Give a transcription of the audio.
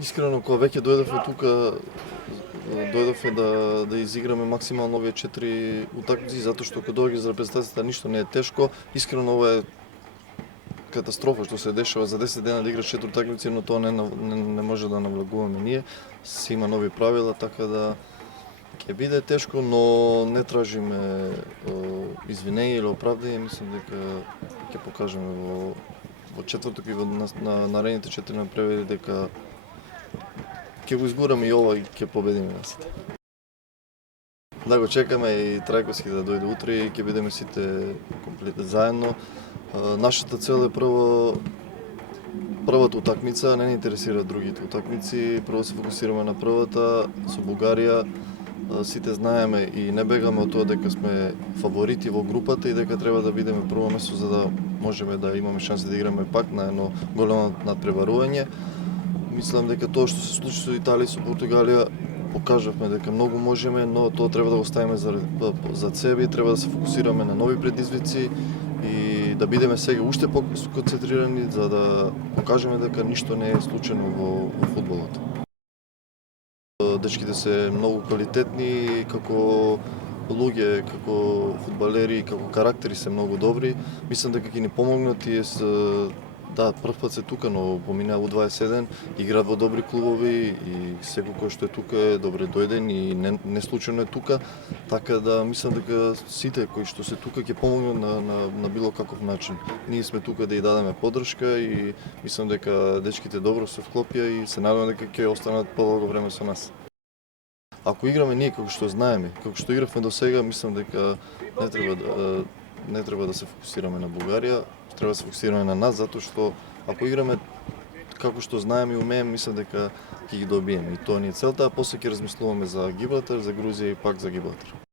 Искрено, кога веќе дојдовме тука, дојдовме да изиграме максимално овие 4 утакмици, затоа што кога доаѓаш за репрезентацијата ништо не е тешко. Искрено ова е катастрофа што се дешава за 10 дена да играш 4 утакмици, но тоа не може да навлагуваме ние. Се има нови правила, така да ќе биде тешко, но не тражиме извинење или оправдање. Мислам дека ќе покажеме во четврток и на наредните 4 напревари дека ќе го изгураме и ова и ќе победиме на сите. Да го чекаме и Трајковски да дојде утре и ќе бидеме сите комплетно заедно. Нашата цел е првата утакмица, не ни интересираат другите утакмици, прво се фокусираме на првата со Бугарија. Сите знаеме и не бегаме од тоа дека сме фаворити во групата и дека треба да бидеме прво место за да можеме да имаме шанса да играме пак на едно големо надпреварување. Мислам дека тоа што се случи со Италија и со Португалија покажавме дека многу можеме, но тоа треба да го ставиме за себе и треба да се фокусираме на нови предизвици и да бидеме сега уште поконцентрирани за да покажеме дека ништо не е случајно во фудбалот. Дечките се многу квалитетни, како луѓе, како фудбалери, како карактери се многу добри. Мислам дека ќе ни помогнат тие да, прв пат се тука, но поминаа U21, играат во добри клубови и секој кој што е тука е добре дојден и не случајно е тука, така да мислам дека сите кои што се тука ќе помогнат на било каков начин. Ние сме тука да ја дадеме поддршка и мислам дека дечките добро се вклопија и се надевам дека ќе останат подолго време со нас. Ако играме ние како што знаеме, како што игравме до сега, мислам дека не треба да се фокусираме на Бугарија, треба да се фокусираме на нас, затоа што ако играме како што знаеме и умееме, мислам дека ќе ги добиеме. И тоа ни е целта, а после ќе размислуваме за Гибралтар, за Грузија и пак за Гибралтар.